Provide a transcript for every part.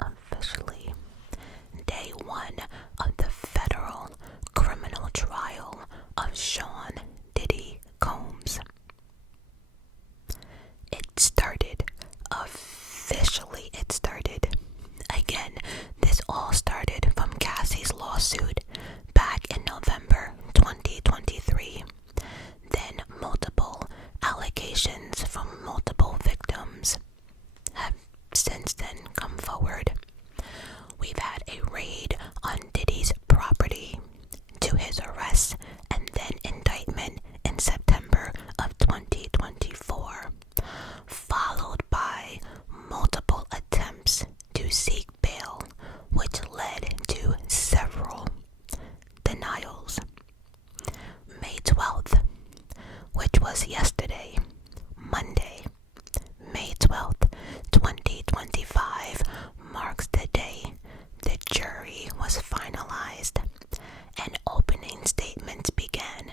officially, day one of the federal criminal trial of Sean Diddy Combs. It started. Again, this all started from Cassie's lawsuit back in November 2023. Then multiple allegations from multiple victims have since then come forward. We've had a raid on Diddy's property to his arrest and then indictment in September of 2024, followed by multiple attempts to seek bail, which led to several denials. May 12th, which was yesterday, Monday, May 12th, 2025, marks the day the jury was finalized and opening statements began.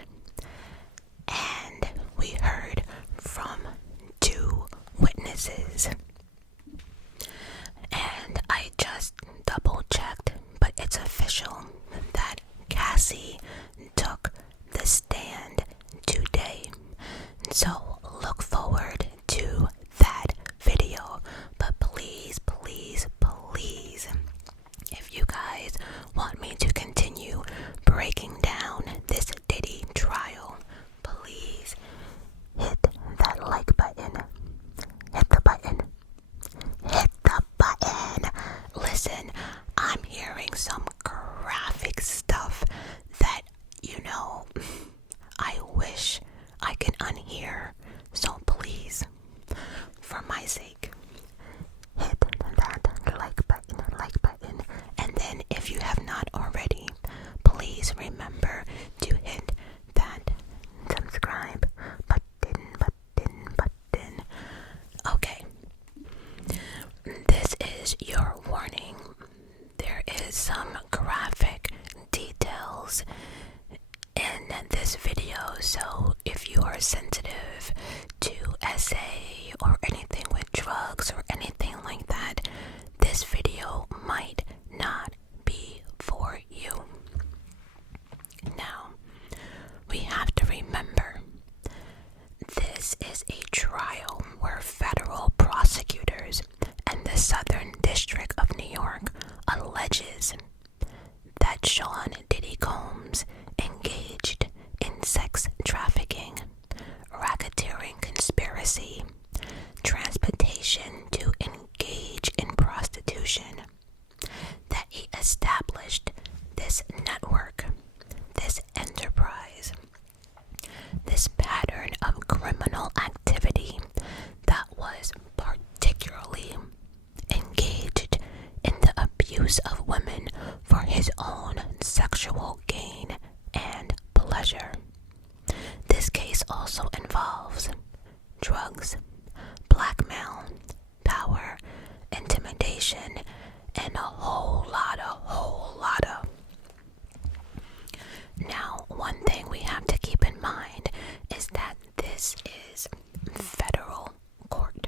And we heard from 2 witnesses. And I just double checked, but it's official that Cassie took the stand today. So look forward to that video. But please, if you guys want me to continue breaking down this Diddy trial, please hit that like button. Hit the button. Listen, I'm hearing some graphic stuff that, I wish I can unhear. So please, for my sake, hit that like button. And then if you have not already, please remember to hit that subscribe button. Okay. This is your warning. There is some graphic details in this video, so if you are sensitive to SA or anything with drugs or anything like that, this video might not be for you. Now, we have to remember, this is a trial where federal prosecutors and the Southern District of New York alleges that Sean Diddy Combs engaged in sex trafficking, racketeering conspiracy, transportation to engage in prostitution, that he established this network, this enterprise, this pattern of criminal activity that was particularly engaged in the abuse of women for his own sexual gain and pleasure. This case also involves drugs, blackmail, power, intimidation, and a whole lot of. Now, one thing we have to keep in mind is that this is federal court,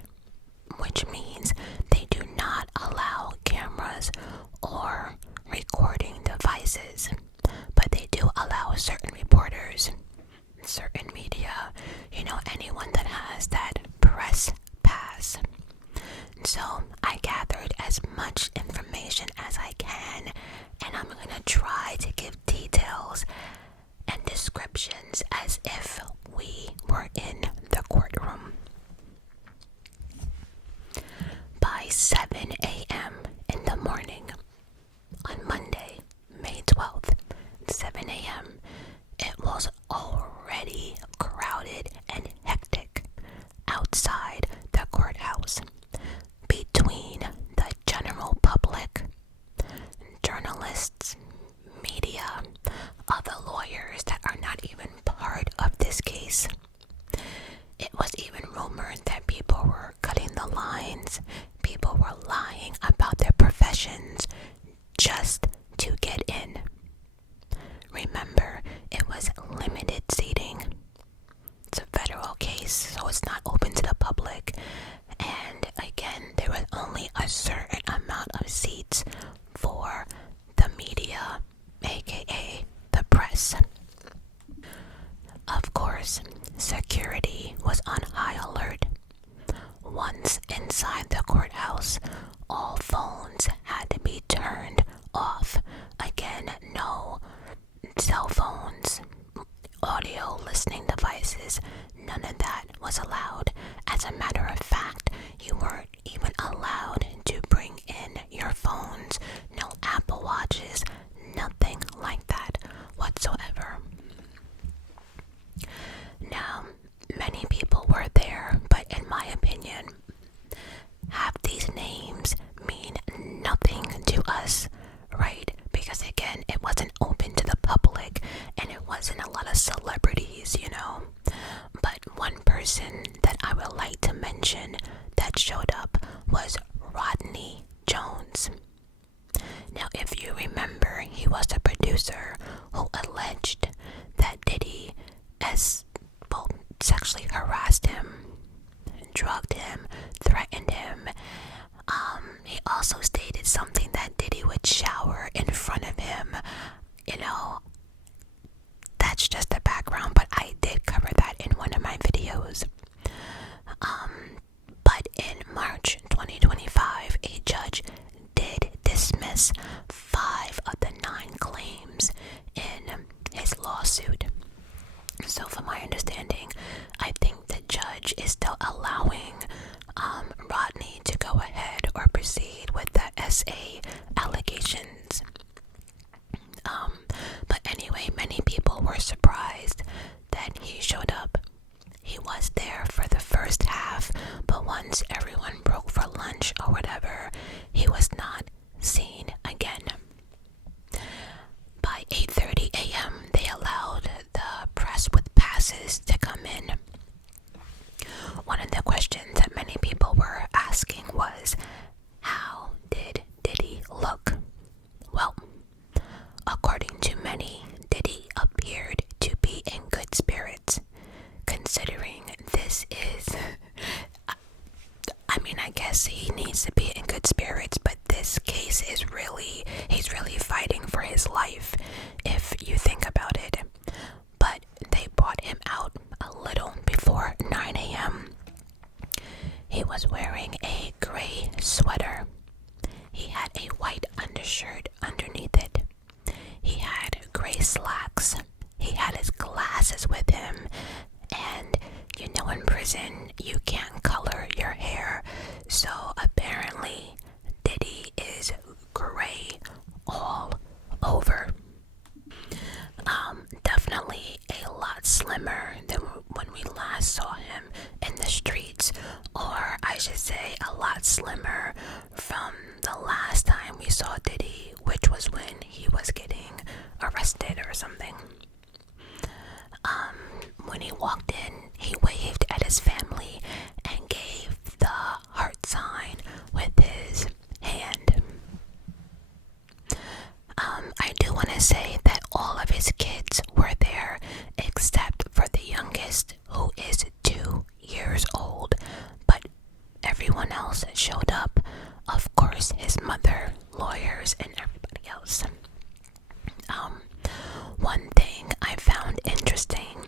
which means they do not allow cameras or recording devices, but they do allow certain reporters, certain media, anyone that has that press pass. So I gathered as much information as I can, and I'm going to try to give details and descriptions as if we were in the courtroom. By 7 a.m. in the morning on Monday, May 12th, 7 a.m., it was already crowded and hectic outside the courthouse between the general public, journalists, media, other lawyers that are not even part of this case. It was even rumored that people were cutting the lines, people were lying about their professions just to get in. Remember, it was limited seating. It's a federal case, so it's not open to the public, once inside the courthouse, all phones had to be turned off. Again, no cell phones, audio listening devices, none of that was allowed. As a matter of fact, you weren't even allowed to bring in your phones. No Apple Watches, nothing like that whatsoever. Now, many people were there, but in my opinion, half these names mean nothing to us, right? Because again, it wasn't open to the public and it wasn't a lot of celebrities, you know. But one person that I would like to mention that showed up was Rodney Jones. Now, if you remember, he was the producer who alleged that Diddy sexually harassed him, drugged him, threatened him. He also stated something that Diddy would shower in front of him. You know, that's just the background, but I did cover that in one of my videos. But in March 2025, a judge did dismiss 5 of the 9 claims in his lawsuit. So from my understanding, I think the judge is still allowing Rodney to go ahead or proceed with the SA allegations. But anyway, many people were surprised that he showed up. He was there for the first half, but once everyone broke for lunch or whatever, he was not seen again. By 8:30 a.m., they allowed the press with passes to come in. One of the questions that many people were asking was, how did Diddy look? Well, according to many, Diddy appeared to be in good spirits, considering this is, I guess he needs to be in good spirits, but this case is he's really fighting for his life, if you think about it. But they brought him out a little before 9 a.m. He was wearing a gray sweater. He had a white undershirt underneath it. He had gray slacks. He had his glasses with him. And you know, in prison, you can't color your hair. So apparently, Diddy is gray all over. Definitely a lot slimmer than when we last saw him in the streets, or I should say a lot slimmer from the last time we saw Diddy, which was when he was getting arrested or something. When he walked in, he waved at his family and gave the heart sign with his hand. I do want to say that all of his kids were there except for the youngest, who is 2 years old, but everyone else showed up. Of course, his mother, lawyers, and everybody else. One thing I found interesting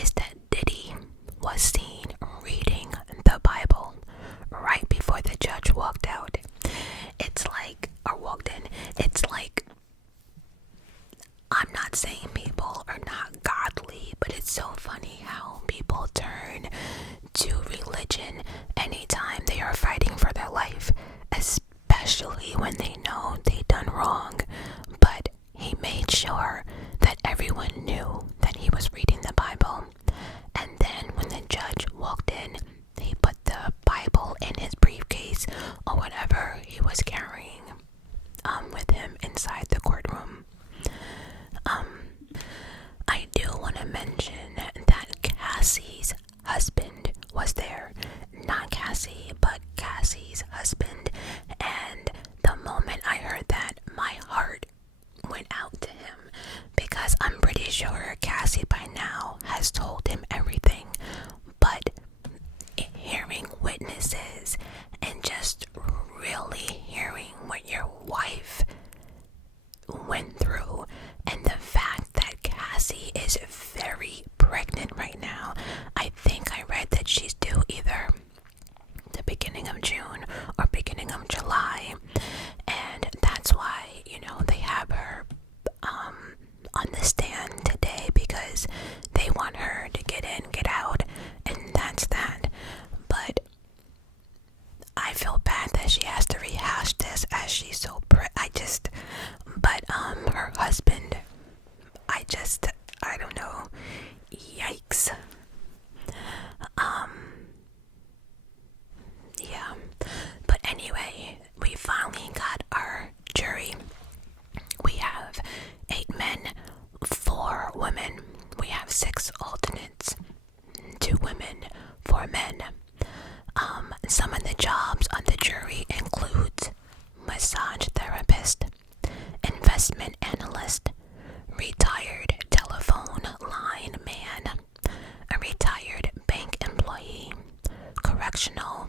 is that Diddy was seen reading the Bible right before the judge walked out. Walked in. It's like, I'm not saying people are not godly, but it's so funny how people turn to religion anytime they are fighting for their life, especially when they know they done wrong. But he made sure that everyone knew that he was reading the Bible. And then when the judge walked in, he put the Bible in his briefcase or whatever he was carrying with him inside the courtroom. I do want to mention that Cassie's husband was there. Not Cassie, but Cassie's husband. And the moment I heard that, my heart went out to him, because I'm pretty sure Cassie by now has told him everything. But hearing witnesses and just really hearing what your wife went through, and the fact that Cassie is very pregnant right now. I think I read that she's due either the beginning she's so pretty. But her husband, I don't know. Yikes. Yeah. But anyway, we finally got our jury. We have 8 men, 4 women. We have 6 alternates, 2 women, 4 men. Some of the jobs on the jury include massage therapist, investment analyst, retired telephone line man, a retired bank employee, correctional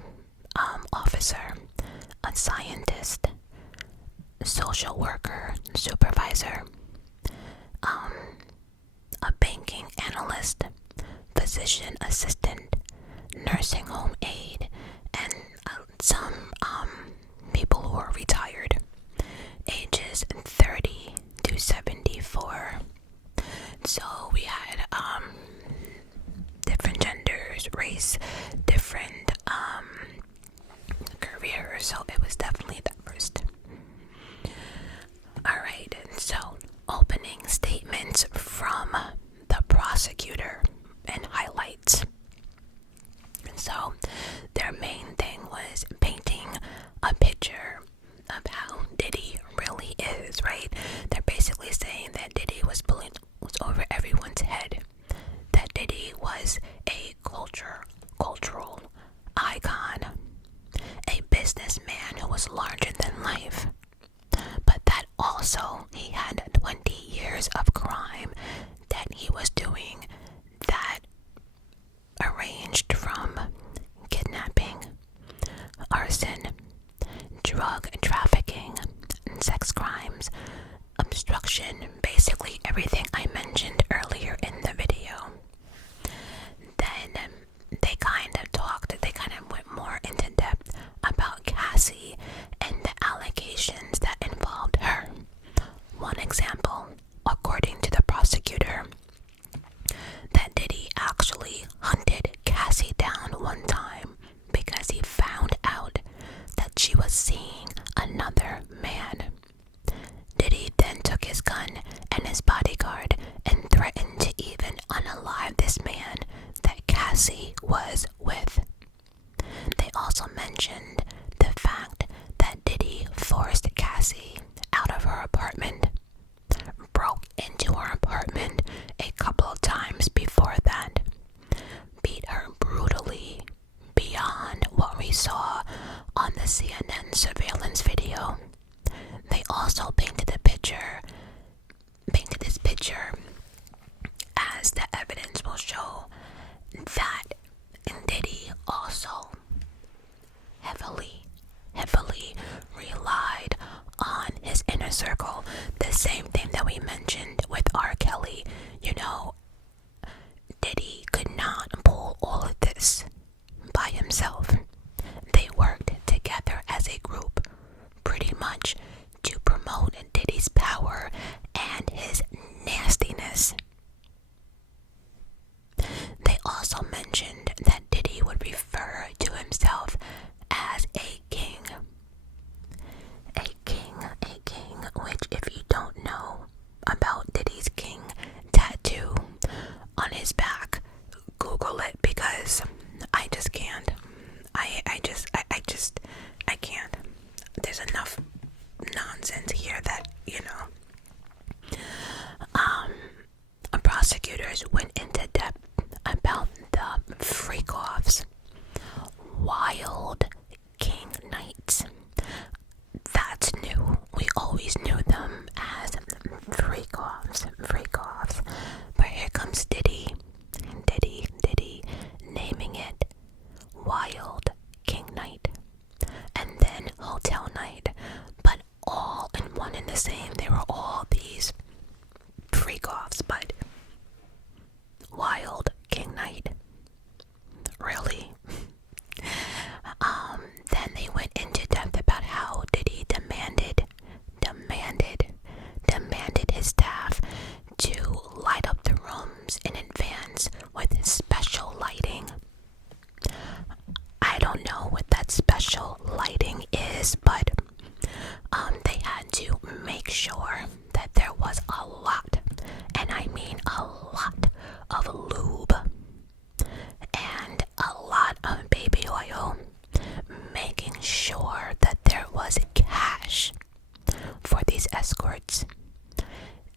officer, a scientist, social worker, supervisor, a banking analyst, physician assistant, nursing home aide, and some people who are retired, ages 30 to 74. So we had different genders, race, different careers, so it was definitely diverse. Alright, so opening statements from the prosecutor and highlights. So their main thing was painting a picture of how Diddy really is, right? They're basically saying that Diddy was over everyone's head, that Diddy was a cultural icon, a businessman who was larger than life, but that also he had 20 years of crime that he was doing that arranged from kidnapping, arson, drug trafficking, sex crimes, obstruction, basically everything I mentioned earlier in the video. Then they kind of went more into depth about Cassie and the allegations that involved her. One example, according to the prosecutor, that Diddy actually hunted Cassie down one time because he found out that she was seeing another man. Diddy then took his gun and his bodyguard and threatened to even unalive this man that Cassie was with. They also mentioned the fact that Diddy forced Cassie out of her apartment, broke into her apartment a couple of times before that, beat her brutally beyond what we saw on the CNN surveillance video. They also painted this picture, as the evidence will show, that Diddy also heavily relied on his inner circle. The same thing that we mentioned with R. Kelly. You know, Diddy could not pull all of this by himself. They worked together as a group, pretty much to promote Diddy's power and his nastiness. They also mentioned that Diddy would refer to himself as a king. A king, which, if you don't know about Diddy's king tattoo on his back, Google it, because I just can't. I can't. There's enough nonsense here that, prosecutors went into depth about the freak-offs, wild king nights. That's new. We always knew them as freak-offs. But here comes Diddy naming it Wild King Night, and then Hotel Night, but all in one and the same. They were all these freak-offs, but Wild King Night. Really? Then they went into depth about how Diddy demanded his staff to light up the rooms in an sure that there was cash for these escorts.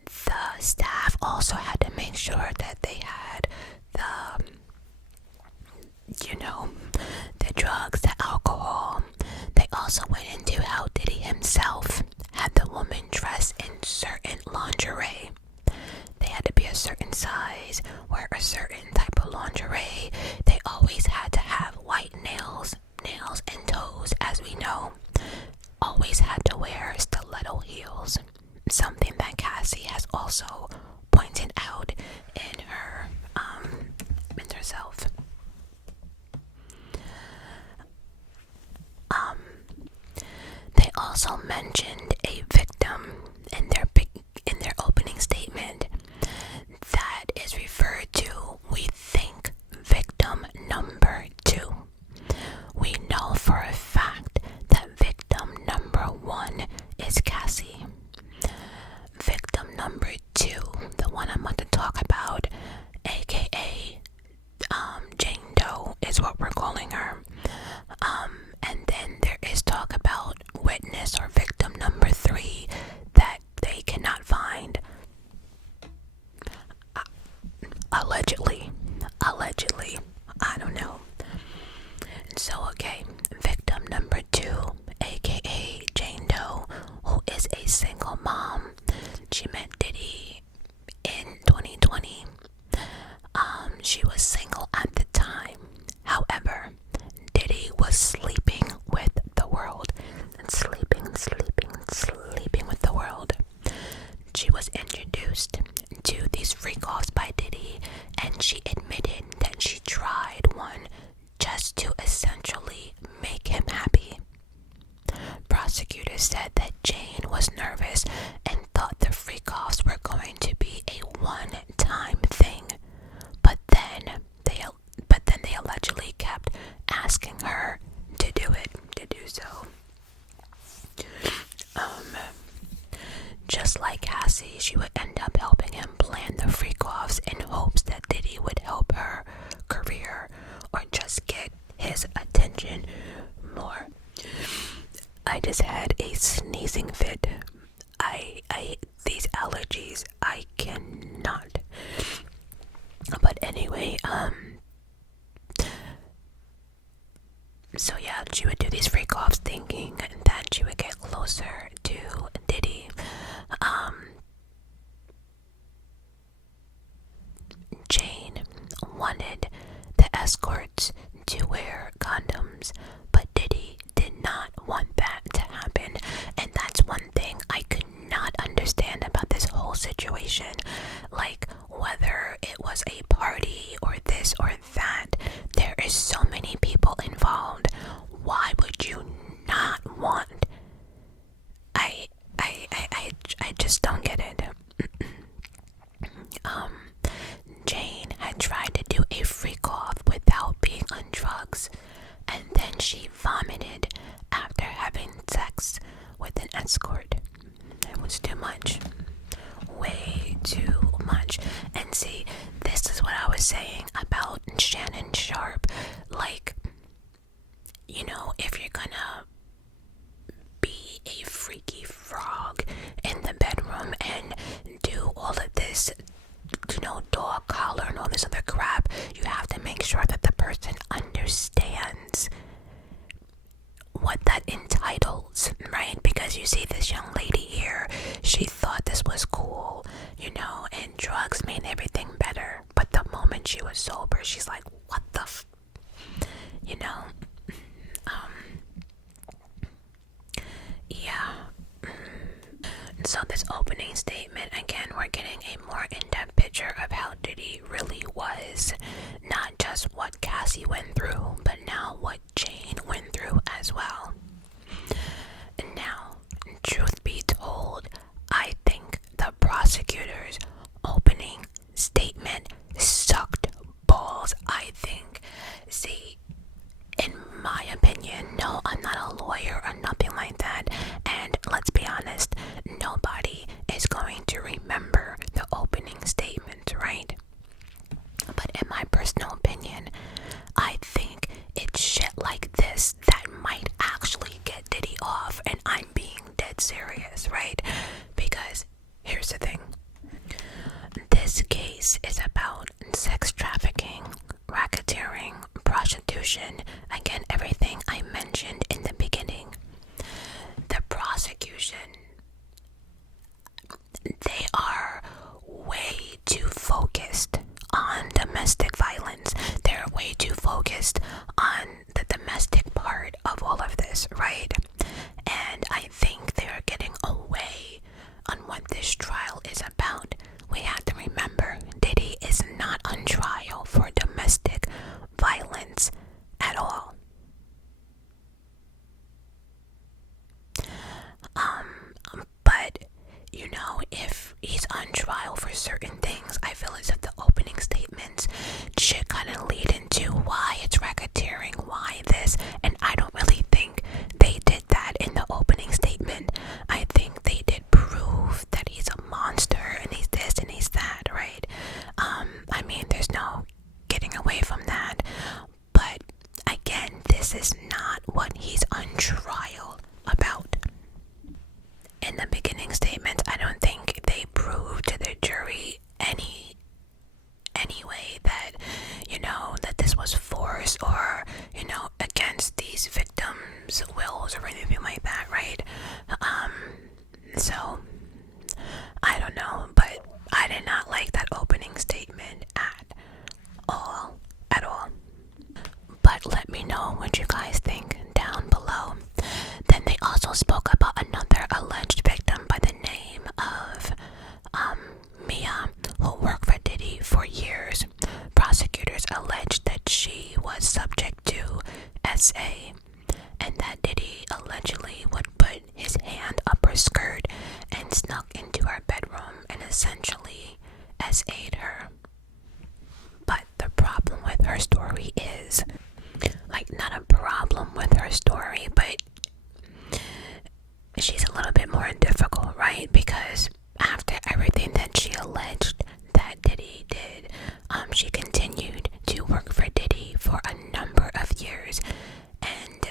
The staff also had to make sure that they had the drugs, the alcohol. They also went into how Diddy himself had the woman dress in certain lingerie. They had to be a certain size, wear a certain type of lingerie. They always had to have white nails and toes, as we know. Always had to wear stiletto heels, something that Cassie has also pointed out in herself. They also mentioned a victim in their opening statement that is referred to, we think, victim number 2. We know for a fact that victim number 1 is Cassie. Victim number 2, the one I'm about to talk about, aka Jane Doe, is what we're calling her. And then there is talk about witness or victim number 3 that they cannot find. Allegedly, I don't know. So okay, victim number 2, aka Jane Doe, who is a single mom. She met Diddy in 2020. She was single at the time. However, Diddy was sleeping with the world. Sleeping with the world. She was introduced to these freak-offs by Diddy, and she admitted that she tried one just to essentially make him happy. Prosecutors said that Jane was nervous and thought the freak-offs were going to be a one-time thing, but then they allegedly kept asking her to do so. Just like Cassie, she would end up helping him plan the freak-offs in hopes that Diddy would help her career or just get his attention more. I just had a sneezing fit. These allergies, I cannot. But anyway, so yeah, she would do these freak-offs thinking that she would get closer to Diddy. Jane wanted the escorts to wear condoms, but Diddy did not want that to happen. And that's one thing I could not understand about this whole situation. Like, whether it was a party or this or that, there is so many people involved. Why would you not want? I just don't get it. Jane had tried to do a freak-off without being on drugs, and then she vomited after having sex with an escort. It was too much. Way too much. And see, this is what I was saying about Shannon Sharpe. Like, if you're gonna be a freaky frog in the bedroom and do all of this, dog collar and all this other crap, you have to make sure that the person understands what that entitles, right? Because you see this young lady here, she thought this was cool, and drugs made everything better. But the moment she was sober, she's like, what the yeah. So this opening statement, again, we're getting a more in-depth picture of how Diddy really was. Not just what Cassie went through, but now what Jane went through as well. Now, truth be told, I think the prosecutor's opening statement sucked balls, I think. See, in my opinion, no, I'm not a lawyer or nothing like that, and let's be honest, nobody is going to remember the opening statement, right? But in my personal opinion, I think it's shit like this that might actually this, right? And I think they're getting away on what this trial is about. We have to remember Diddy is not on trial for domestic violence at all. But you know, if he's on trial for certain things, I feel as if the opening statements should kind of lead into why it's racketeering, why this, and I don't really think they did that in the opening statement. I think they did prove that he's a monster and he's this and he's that, right? I mean, there's no getting away from that. But again, this is not what he's on trial about. In the beginning statements, I don't think they proved to the jury anyway that, you know, that this was force or, you know, against these victims' wills or anything like that, right? So I don't know, but I did not like that opening statement at all. But let me know what you guys think down below. Then they also spoke about another alleged victim by the name of Mia, who worked for Diddy for years. Prosecutors alleged that she was subject to SA and that Diddy allegedly would put his hand up her skirt and snuck into her bedroom and essentially SA'd her. But the problem with her story is, like, not a problem with her story, but she's a little bit more difficult, right? Because after everything that she alleged that Diddy did, she continued to work for Diddy for a number of years and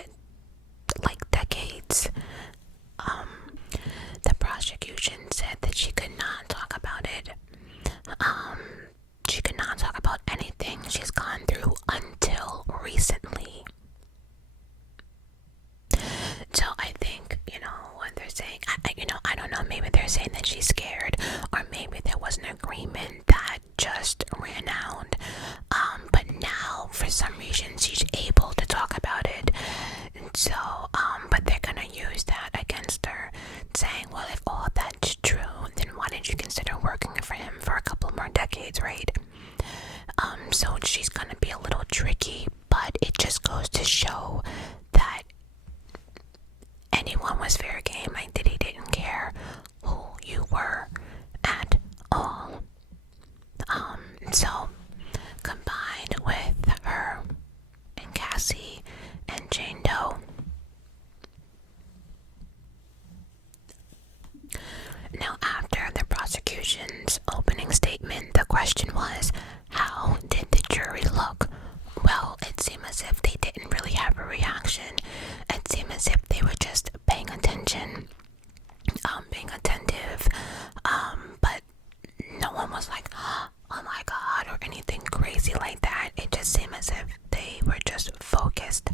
like decades. The prosecution said that she could not talk about it. She could not talk about anything she's gone through until recently. So I think, you know, what they're saying, I don't know, maybe they're saying that she's scared, or maybe there was an agreement that just ran out. But now, for some reason, she's able to talk about it. So, but they're gonna use that against her, saying, well, if all that's true, then why did you consider working for him for a couple more decades, right? So she's gonna be a little tricky, but it just goes to show that anyone was fair game. Like, Diddy didn't care who you were at all. So combined with her and Cassie and Jane Doe, now after the prosecution's opening statement, the question was, how did the jury look? Well, it seemed as if they didn't really have a reaction. It seemed as if they were just paying attention, being attentive, but no one was like, oh my god, or anything crazy like that. It just seemed as if they were just focused.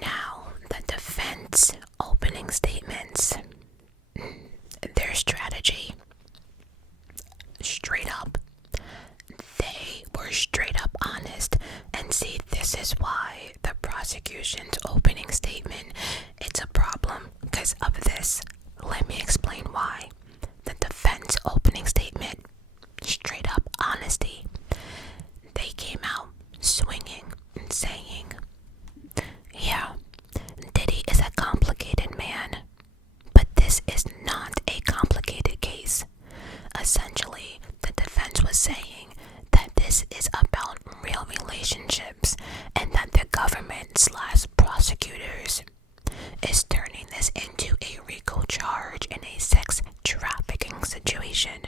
Now, the defense opening statements, their strategy, straight up, they were straight up honest. And see, this is why the prosecution's opening statement, it's a problem because of this. Let me explain why. The defense opening statement, straight up honesty. They came out swinging and saying, yeah, Diddy is a complicated man, but this is not a complicated case. Essentially, the defense was saying that this is about real relationships and that the government/prosecutors is turning this into a RICO charge in a sex trafficking situation.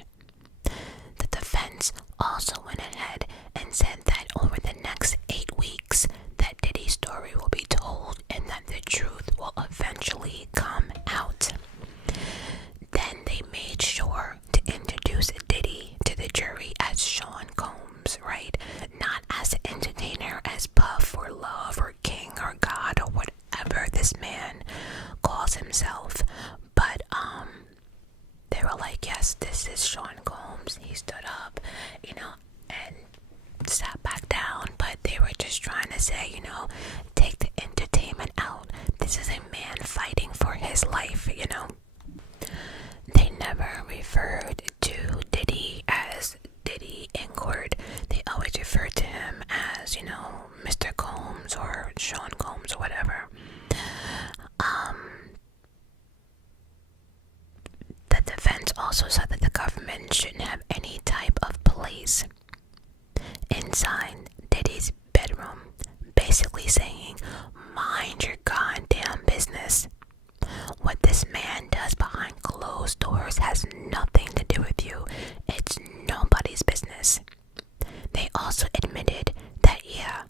The defense also went ahead and said that over the next 8 weeks that Diddy's story will be told and that the truth will eventually come out. Then they made sure to introduce Diddy to the jury as Sean Combs, right? Not as an entertainer, as Puff or Love or King or God or whatever this man calls himself. But they were like, yes, this is Sean Combs. He stood up, you know, and sat back down. But they were just trying to say, you know, take the entertainment out. also said that the government shouldn't have any type of police inside Diddy's bedroom, basically saying, mind your goddamn business. What this man does behind closed doors has nothing to do with you. It's nobody's business. They also admitted that, yeah,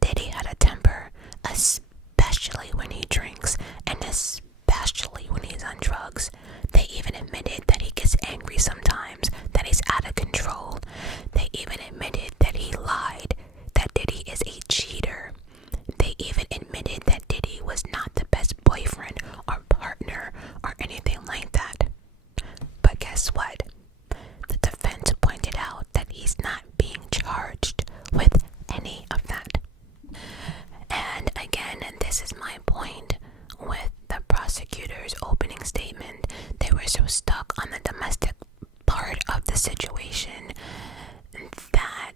Diddy had a temper, especially when he drinks, and especially when he's on drugs. They even admitted that he gets angry sometimes, that he's out of control. They even admitted that he lied, that Diddy is a cheater. They even admitted that Diddy was not the best boyfriend or partner or anything like that. But guess what? The defense pointed out that he's not being charged with any of that. And again, this is my point with the prosecutor's opening statement. They were so stuck on the domestic part of the situation that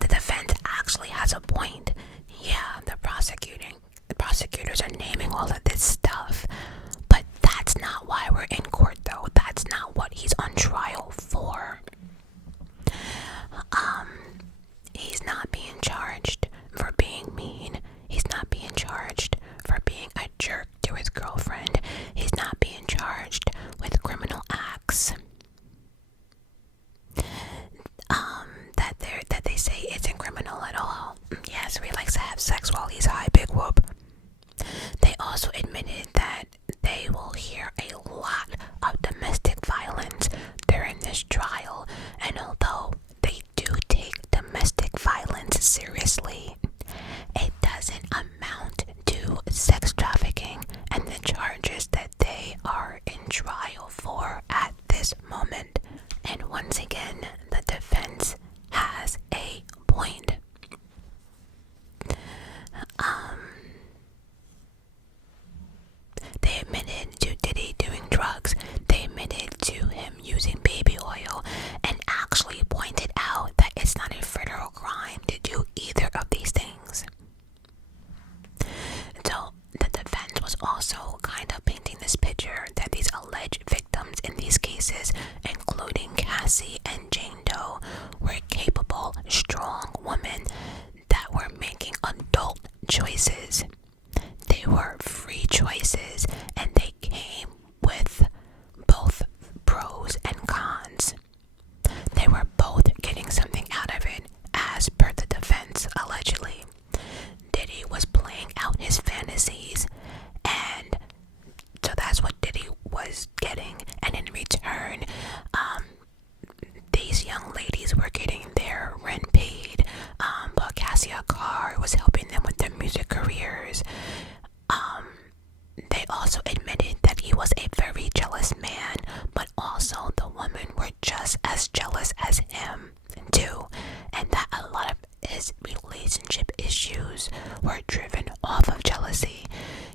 the defense actually has a point. Yeah, the prosecutors are naming all of this stuff, but that's not why we're in court, though. That's not what he's on trial for. He's not being charged for being mean. He's not being charged for being a jerk to his girlfriend. He's not being charged with criminal acts that they say isn't criminal at all. Yes, he likes to have sex while he's high, big whoop. They also admitted that they will hear a lot of domestic violence during this trial, and although they do take domestic violence seriously, it doesn't amount to sex trafficking and the charges that they are in trial for at this moment. And once again, the defense has a point. They admitted to Diddy doing drugs. They admitted to him using baby oil, and actually pointed out that it's not a federal crime to do either of these things. So the defense was also kind of painting this picture that these alleged victims in these cases, including Cassie and Jane Doe, were capable, strong women that were making adult choices. They were free choices, and they came with both pros and cons. They were both getting something out of it, as per the defense, allegedly. Diddy was playing out his fantasies, and so that's what Diddy was getting. And in return, these young ladies were getting their rent paid. Bought Cassie a car, was helping them with their music careers. They also admitted that he was a very jealous man, but also the women were just as jealous as him too, and that a lot of his relationship issues were driven off of jealousy.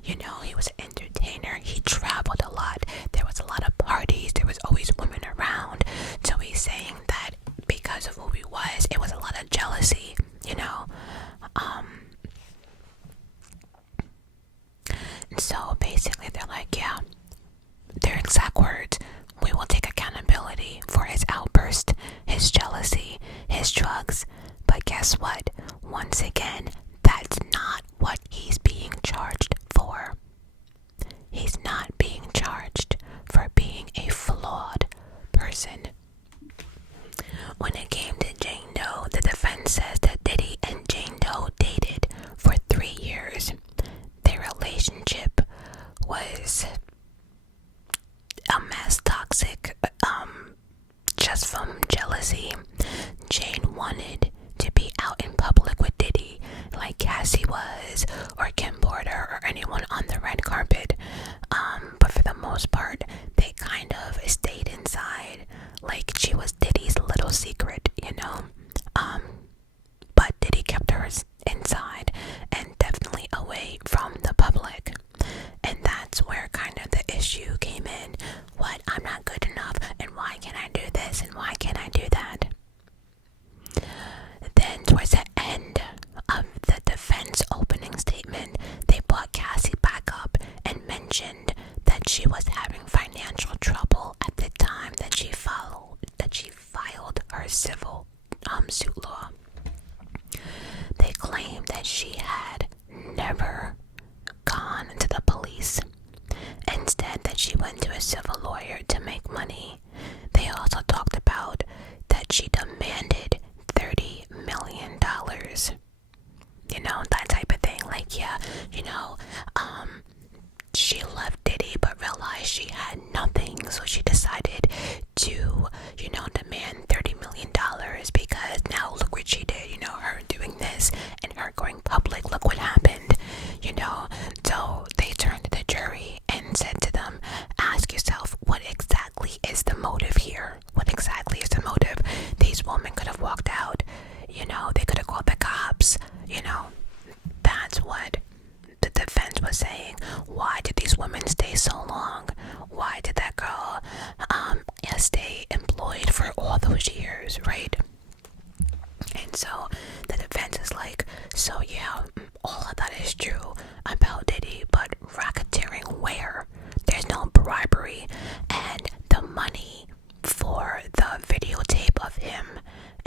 You know, he was an entertainer, he traveled a lot, there was a lot of parties, there was always women around, so he's saying that because of who he was, it was a lot of jealousy, you know. So basically they're like, yeah, their exact words, we will take accountability for his outburst, his jealousy, his drugs. But guess what? Once again, that's not what he's being charged for. He's not being charged for being a flawed person. When it came to Jane Doe, the defense says that Diddy and Jane Doe dated for 3 years. Their relationship was a mess, toxic, just from jealousy. Jane wanted to be out in public with Diddy, like Cassie was, or Kim Porter, or anyone on the red carpet. But for the most part, they kind of stayed inside, like she was Diddy's little secret, you know. But Diddy kept hers inside and definitely away from the public. And that's where kind of the issue came in. What? I'm not good enough, and why can't I do this, and why can't I do that? Then towards the end of the defense opening statement, they brought Cassie back up and mentioned that she was having that she went to a civil lawyer to make money. They also talked about that she demanded $30 million. You know, that type of thing. Like, yeah, you know, she left Diddy but realized she had nothing, so she decided to, you know, demand $30 million because now look what she did, you know, her doing this and her going public, look what happened, you know. So they turned to the jury and said to them, ask yourself, what exactly is the motive here? What exactly is the motive? These women could have walked out, you know, they could have called the cops, you know. That's what the defense was saying. Why did these women stay so long? Why did that girl stay employed for all those years, right? And so the defense is like, so yeah, all of that is true about Diddy, but racketeering where? There's no bribery, and the money for the videotape of him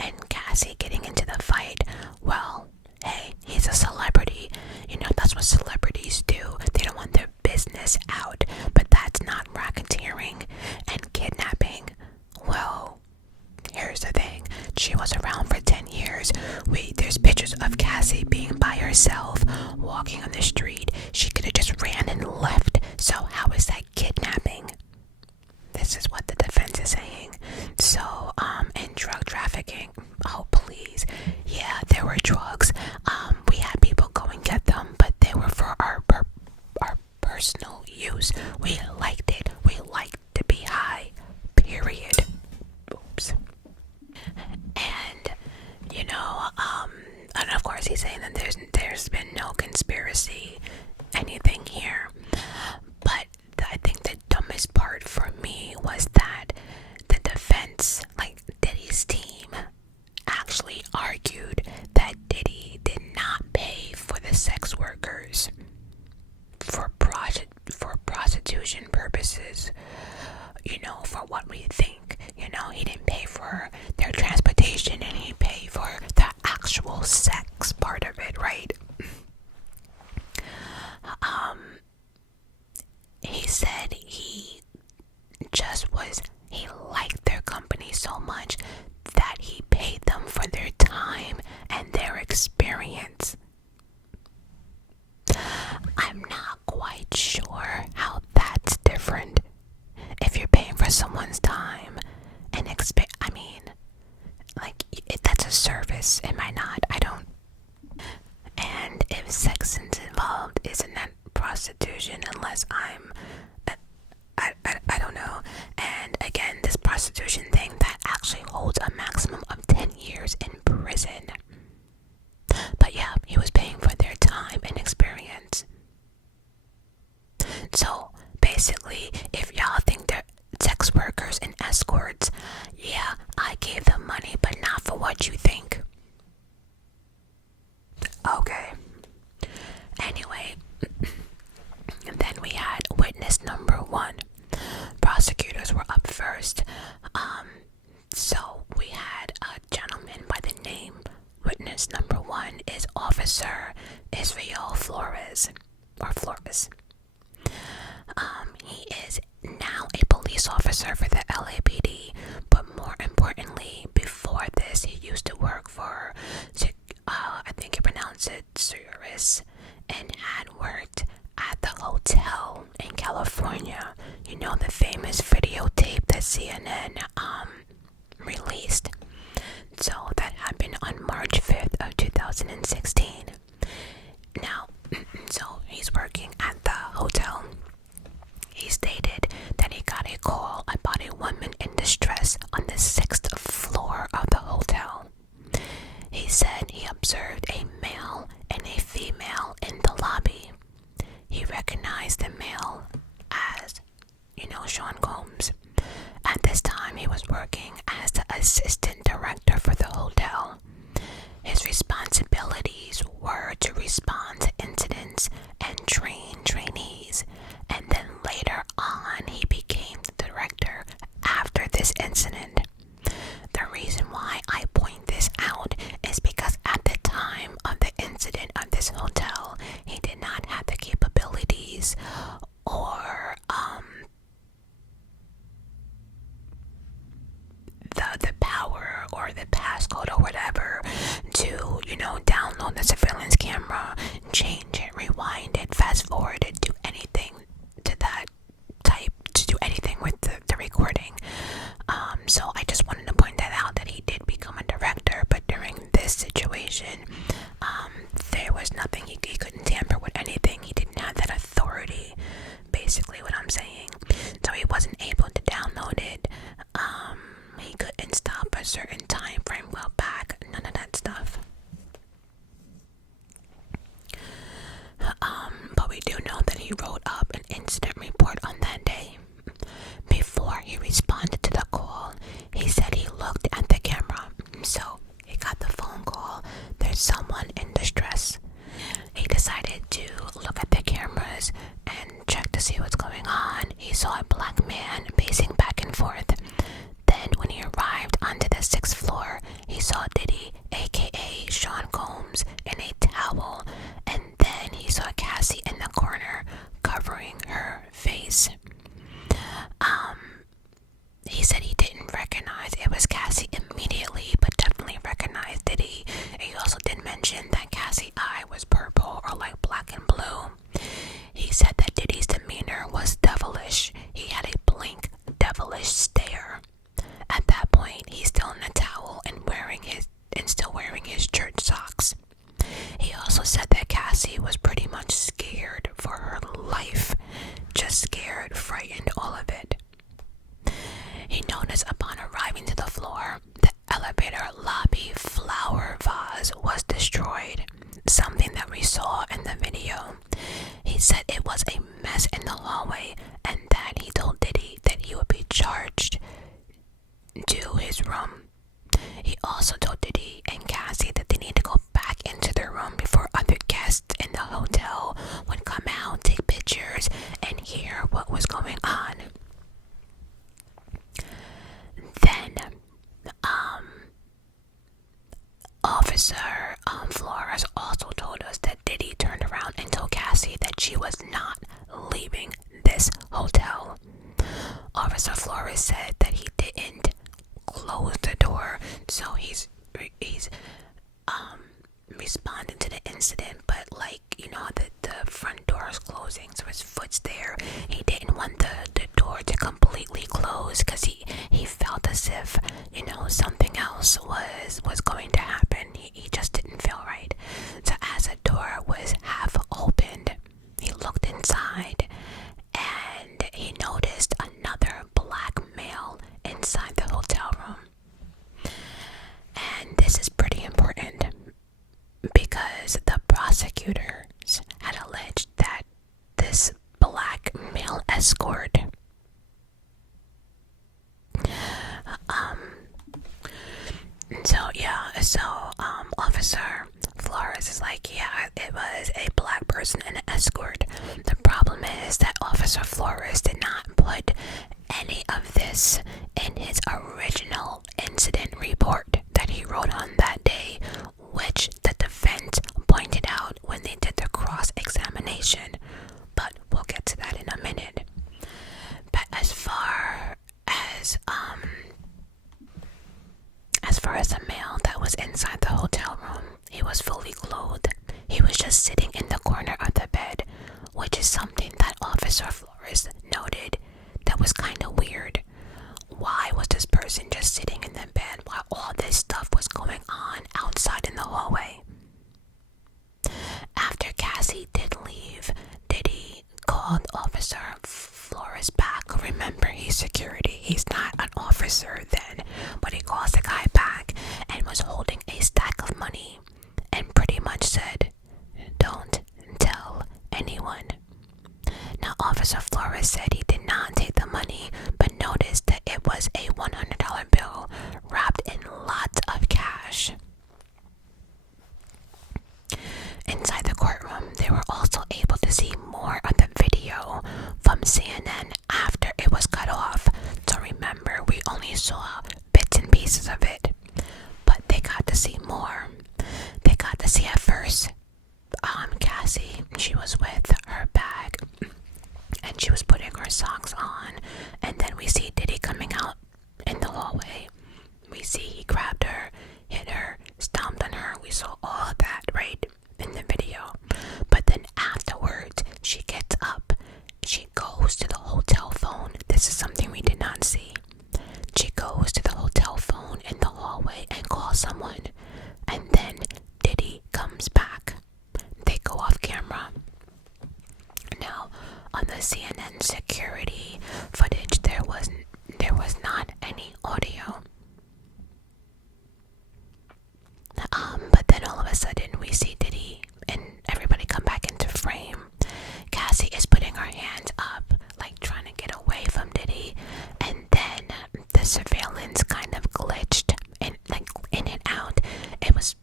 and Cassie getting into the fight, well, hey, he's a celebrity. You know, that's what celebrities do. They don't want their business out, but that's not racketeering. And kidnapping, well, here's the thing. She was around for 10 years. There's pictures of Cassie being by herself, walking on the street. She could have just ran and left. So how is that kidnapping? This is what the defense is saying. So, and drug trafficking. Oh, please. Yeah, there were drugs. We had people go and get them, but they were for our personal use. We liked it. We liked to be high. Period. Oops. And, you know, and of course he's saying that there's been no conspiracy, anything here. But I think the dumbest part for me was that the defense, like Diddy's team, actually argued that Diddy did not pay for the sex workers for prostitution purposes. You know, for what we think. You know, he didn't pay for their transportation and he paid for the actual sex part of it, right? He said he liked their company so much that he paid them for their time and their experience. I'm not quite sure how that's different. If you're paying for someone's time and that's a service, am I not? I don't. And if sex is involved, isn't that prostitution? Unless I don't know. And again, this prostitution thing that actually holds a maximum of 10 years in prison. But yeah, he was paying for their time and experience. So basically, if y'all think they're sex workers and escorts, yeah, I gave them money, but not for what you think. Okay. Anyway, and then we had witness number 1. Prosecutors were up first. So we had a gentleman by the name, witness number 1 is Officer Israel Flores. He is now a police officer for the LAPD, but more importantly, before this, he used to work for, I think you pronounce it, Cirrus, and had worked at the hotel in California. You know, the famous videotape that CNN released. So that happened on March 5th of 2016. Now, so he's working at the hotel. He stated that he got a call about a woman in distress on the 6th floor of the hotel. He said he observed a male and a female in the lobby. He recognized the male as, Sean Combs. At this time, see what's going on. He saw a black man pacing back and forth. Then, when he arrived onto the 6th floor, he saw Diddy, aka Sean Combs, in a towel, and then he saw Cassie in the corner covering her face. He said he didn't recognize it was Cassie immediately, but definitely recognized Diddy. He also did mention that Cassie's eye was purple or like black and blue. He said that Diddy's demeanor was devilish. He had a blank, devilish stare. At that point, he's still in a towel and still wearing his church socks. He also said that Cassie was pretty much scared for her life. Just scared, frightened, all of it. He noticed upon arriving to the floor, the elevator lobby flower vase was destroyed, something that we saw in the video. He said it was a mess in the hallway and that he told Diddy that he would be charged to his room. He also told Diddy and Cassie that they need to go back into their room before other guests in the hotel would come out, take pictures, and hear what was going on. Then, Officer Flores also told us that Diddy turned around and told Cassie that she was not leaving this hotel. Officer Flores said that he didn't close the door, so he's responding to the incident, but like, you know, the front door is closing, so his foot's there. He didn't want the door to completely close because he felt as if, you know, something else was going to happen. He just didn't feel right. So as the door was half opened, he looked inside and he noticed another black male inside the hotel room. And this is pretty important because the prosecutors had alleged that this black male escort Officer Flores is like, yeah, it was a black person in an escort. The problem is that Officer Flores did not put any of this in his original incident report that he wrote on that day, which the defense pointed out when they did the cross-examination. But we'll get to that in a minute. But as far as the male that was inside the hotel room, he was fully clothed. He was just sitting in the corner of the bed, which is something that Officer Flores noted that was kind of weird. Why was this person just sitting in the bed while all this stuff was going on outside in the hallway? After Cassie did leave, Diddy called Officer Flores back. Remember, he's security. He's not an officer then, but he calls the guy back and was holding a stack of money and pretty much said, "Don't tell anyone." Now, Officer Flores said he did not take the money, but noticed that it was a $100 bill wrapped in lots of cash. Inside the courtroom, they were also able to see more of the video from CNN after it was cut off. So remember, we only saw bits and pieces of it, but they got to see more. They got to see at first Cassie, she was with her bag and she was putting her socks on, and then we see Diddy coming out in the hallway. We see he grabbed her, hit her, stomped on her. We saw all of that right in the video. But then afterwards, she gets up, she goes to the hotel phone. This is something we did not see. She goes to the hotel phone in the hallway and calls someone, and then Diddy comes back. They go off camera. Now, on the CNN security footage, there was not any audio. But then all of a sudden we see Diddy and everybody come back into frame. Cassie is putting her hands up, like trying to get away from Diddy, and then the surveillance kind of glitched in and out. It was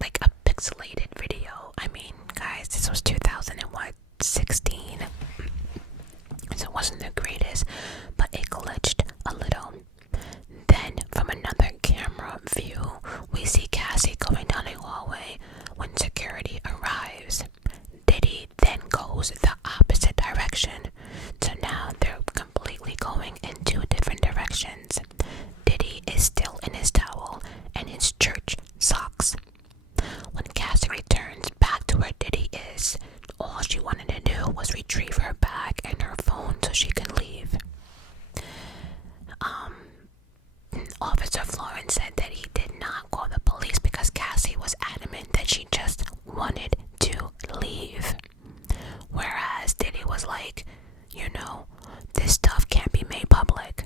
like a pixelated video. I mean, guys, this was 2016. like, this stuff can't be made public,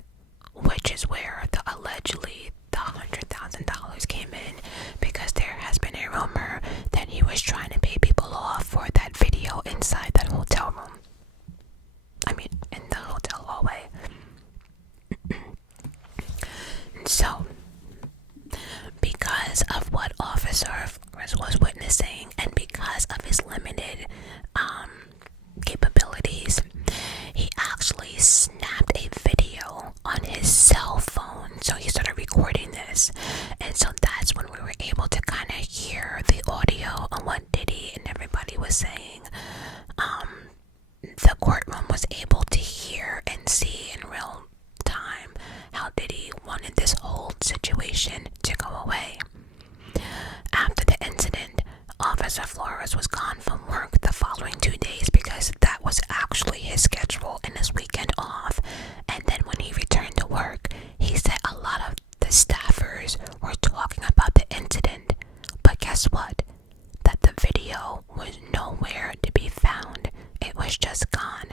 which is where allegedly the $100,000 came in, because there has been a rumor that he was trying to pay people off for that video inside that hotel room. I mean, in the hotel hallway. So, because of what Officer was witnessing, and because of his limited capabilities, he actually snapped a video on his cell phone. So he started recording this, and so that's when we were able to kind of hear the audio on what Diddy and everybody was saying. The courtroom was able to hear and see in real time how Diddy wanted this whole situation to go away. After the incident, Officer Flores was gone from work the following 2 days because that was actually his schedule and his weekend off. And then when he returned to work, he said a lot of the staffers were talking about the incident. But guess what? That the video was nowhere to be found. It was just gone.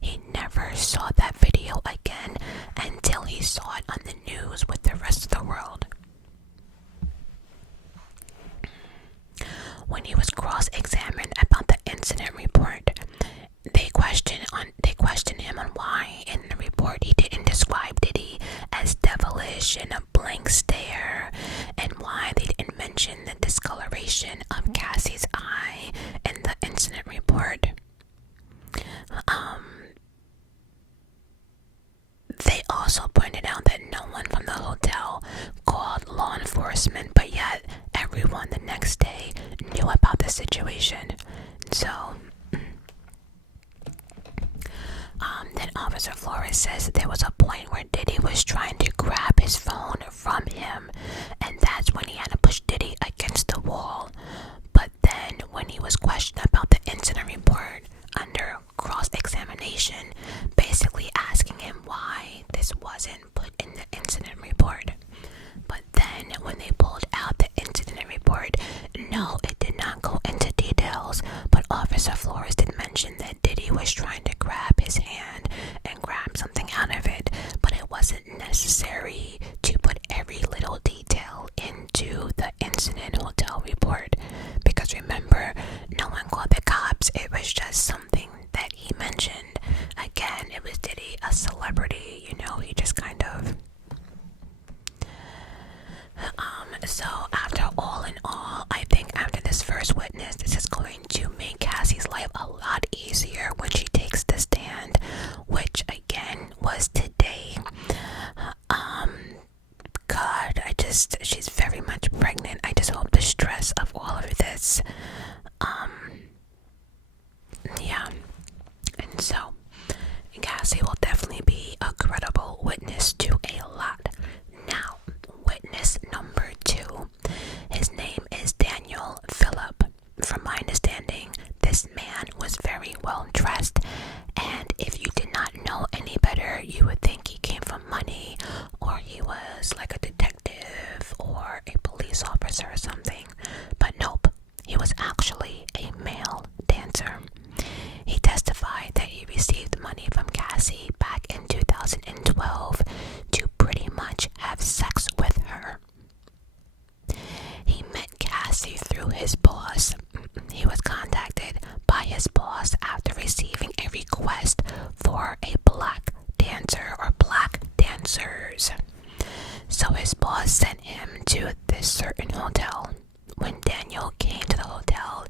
He never saw that video again until he saw it on the news with the rest of the world. When he was cross-examined about the incident report, they questioned him on why in the report he didn't describe Diddy as devilish and a blank stare, and why they didn't mention the discoloration of Cassie's eye in the incident report. They also pointed out that no one from the hotel called law enforcement, but yet everyone the next day knew about the situation. So, then Officer Flores says there was a point where Diddy was trying to grab his phone from him, and that's when he had to push Diddy against the wall. But then when he was questioned about the incident report under cross-examination, basically asking him why this wasn't put in the incident report. But then when they pulled out the incident report, no, it did not go into details, but Officer Flores did mention that Diddy was trying to grab his hand and grab something out of it, but it wasn't necessary to put every little detail into the incident hotel report, because remember, no one called the cops. It was just something that he mentioned. Again, it was Diddy, a celebrity, he just kind of so after all in all, I think after this first witness, this is going to make Cassie's life a lot easier when she takes the stand, which again was today. God, she's very much pregnant. I just hope the stress of all of this, yeah. And so, Cassie will definitely be a credible witness to a lot. Now, witness number 2. His name is Daniel Phillip. From my understanding, this man was very well dressed, and if you did not know any better, you would think he came from money, or he was like a detective or a police officer or something. But nope, he was actually a male dancer. He testified that he received money from Cassie back in 2012 to pretty much have sex with her. He met Cassie through his boss. He was contacted by his boss after receiving a request for a black dancer or black dancers. So his boss sent him to this certain hotel. When Daniel came to the hotel,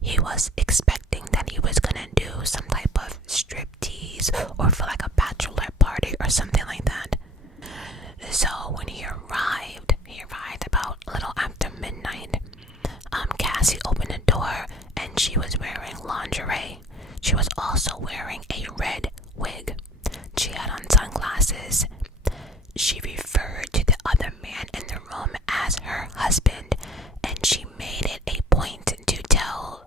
he was expecting that he was gonna do some type of striptease or for like a bachelorette party or something like that. So when he arrived about a little after midnight. Cassie opened the door and she was wearing lingerie. She was also wearing a red wig. She had on sunglasses. She referred to the other man in the room as her husband, and she made it a point to tell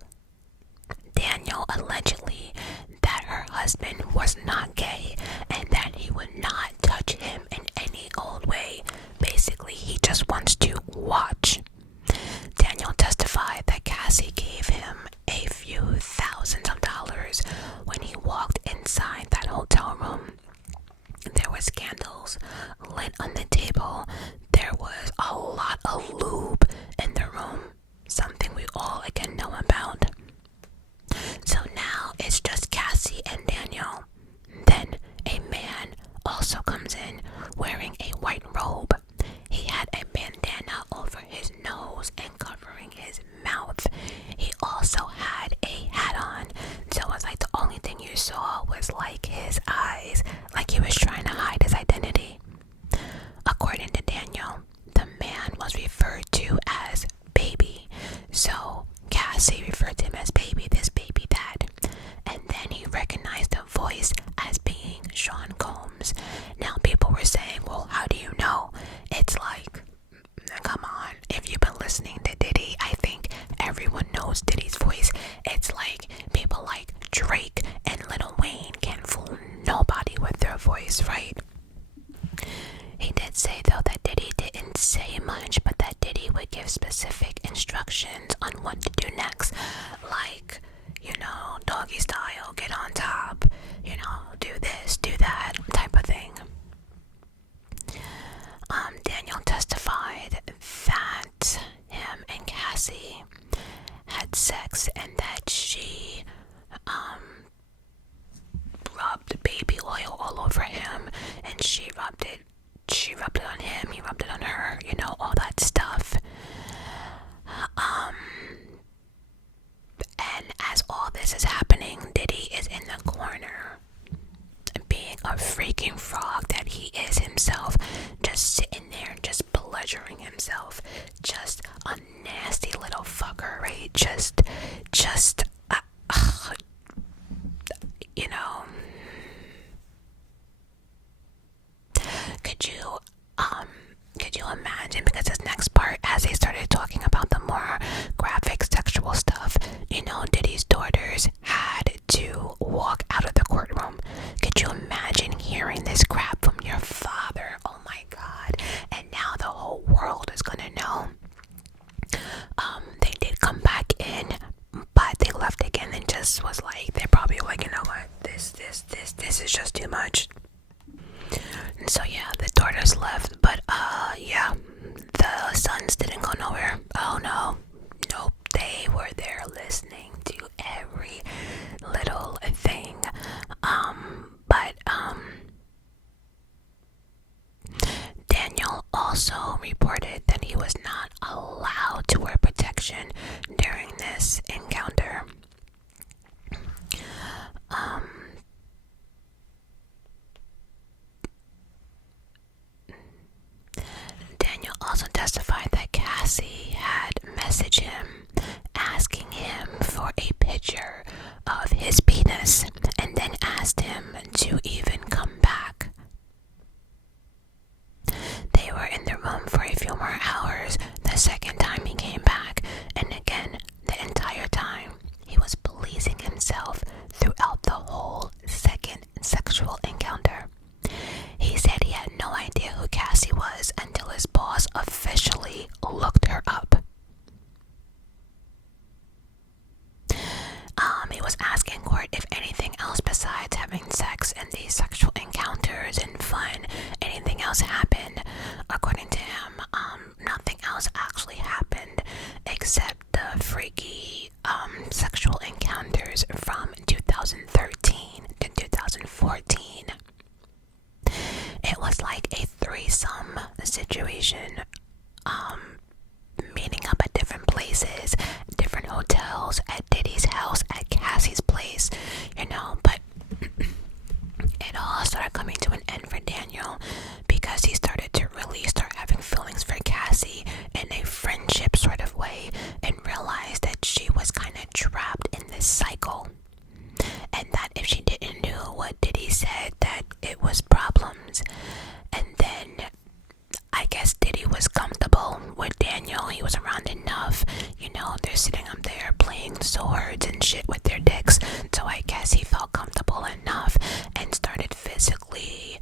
Daniel allegedly that her husband was not gay and that he would not touch him in any old way. Basically, he just wants to watch. Daniel testified that Cassie gave him a few thousands of dollars when he walked you saw was like his eyes, like he was trying to hide his identity. According to Daniel, the man was referred to as Baby. So Cassie referred to him as Baby this, Baby that. And then he recognized the voice as being Sean Combs. Now people were saying, well, how do you know? It's like, come on, if you've been listening to Diddy, I think everyone knows Diddy's voice. It's like people like Drake and Lil Wayne can't fool nobody with their voice, right? He did say though that Diddy didn't say much, but that Diddy would give specific instructions on what to do next, like, doggy style, get on top, do this, do that type of thing. Daniel testified that him and Cassie had sex and that she rubbed baby oil all over him, and she rubbed it on him, he rubbed it on her, all that stuff. And as all this is happening, Diddy is in the corner being a freaking frog that he is himself, just sitting there, just pleasuring himself, just a nasty little fucker, right? Just could you imagine, because this next part, as they started talking about the more graphic sexual stuff, Diddy's daughters had to walk out of the courtroom. Could you imagine hearing this crap from your father? Oh my God. And now the whole world is gonna know. They did come back in, but they left again and just was like, they're probably like, you know what, this is just too much. And so yeah, the daughters left, but yeah, the sons didn't go nowhere. Oh no, nope, they were there listening to every little thing. But Daniel also reported that he was not allowed to wear protection during this encounter. Daniel also testified that Cassie had messaged him asking him for a picture of his penis and then asked him to even come back. They were in the room for a few more hours the second time he came back, and again, the entire time, he was pleasing himself throughout the whole second sexual encounter. He said he had no idea who Cassie was until his boss officially looked her up. He was asking court if anything else besides having sex and these sexual encounters and fun, anything else happened. According to him, nothing else actually happened except the freaky sexual encounters from 2013 to 2014. It was like a threesome situation, meeting up at different places, different hotels, at Diddy's house, at Cassie's place, but it all started coming to an end for Daniel because he started to really start having feelings for Cassie in a friendship sort of way, and realized that she was kind of trapped in this cycle, and that if she didn't do what Diddy said, that it was problems. And then I guess Diddy was comfortable with Daniel. He was around enough, they're sitting up there playing swords and shit with their dicks, so I guess he felt comfortable enough and started physically,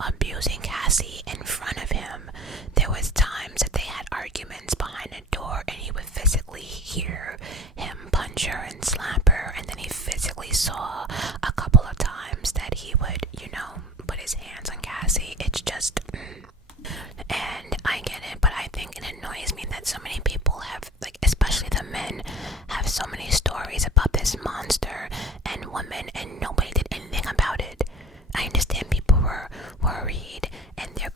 abusing Cassie in front of him. There was times that they had arguments behind a door, and he would physically hear him punch her and slap her, and then he physically saw a couple of times that he would, put his hands on Cassie. It's just, and I get it, but I think it annoys me that so many people have, especially the men, have so many stories about this monster and women, and nobody did anything about it. I understand people were worried, and they're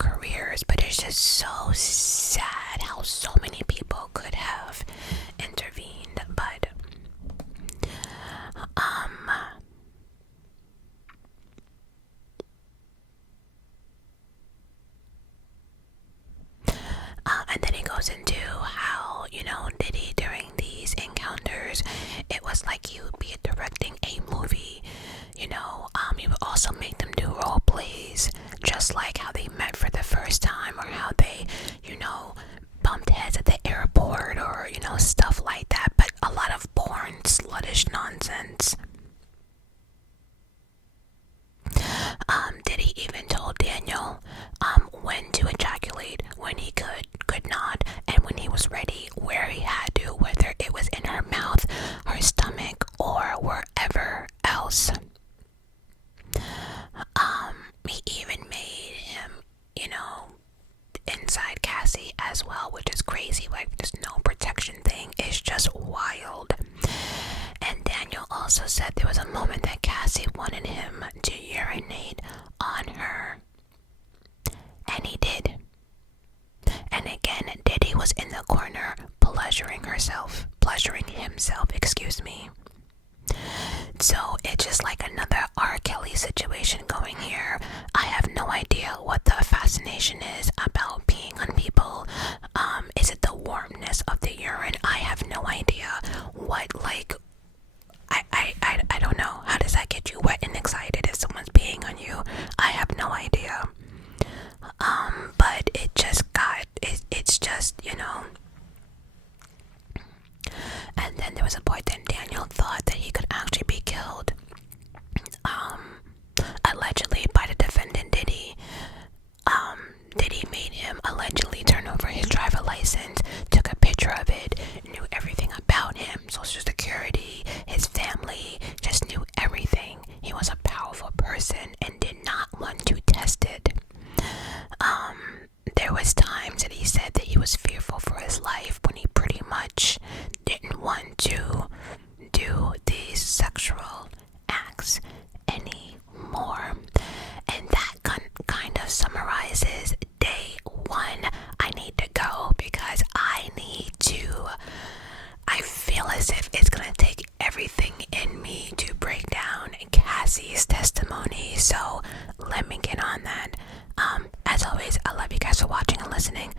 already where he had to, whether it was in her mouth, her stomach, or wherever else. He even made him, inside Cassie as well, which is crazy. Like, this no protection thing is just wild. And Daniel also said there was a moment that Cassie wanted him to urinate on her, and he did. And again, Diddy was in the corner pleasuring himself, excuse me. So it's just like another R. Kelly situation going here. I have no idea what the fascination is about peeing on people. Is it the warmness of the urine? I have no idea. What, like, I don't know. How does that get you wet and excited if someone's peeing on you? I have no idea. But it's just, And then there was a point that Daniel thought that he could actually be killed, allegedly by the defendant Diddy. Diddy made him allegedly turn over his driver license, took a picture of it, knew everything about him, social security, his family, just knew everything. He was a powerful person and did not want to test it. There was times that he said that he was fearful for his life when he pretty much didn't want to do these sexual acts anymore. And that kind of summarizes day one. I need to go because I feel as if it's gonna take everything in me to break down Cassie's testimony. So let me get on that. As always, I love you guys for watching and listening.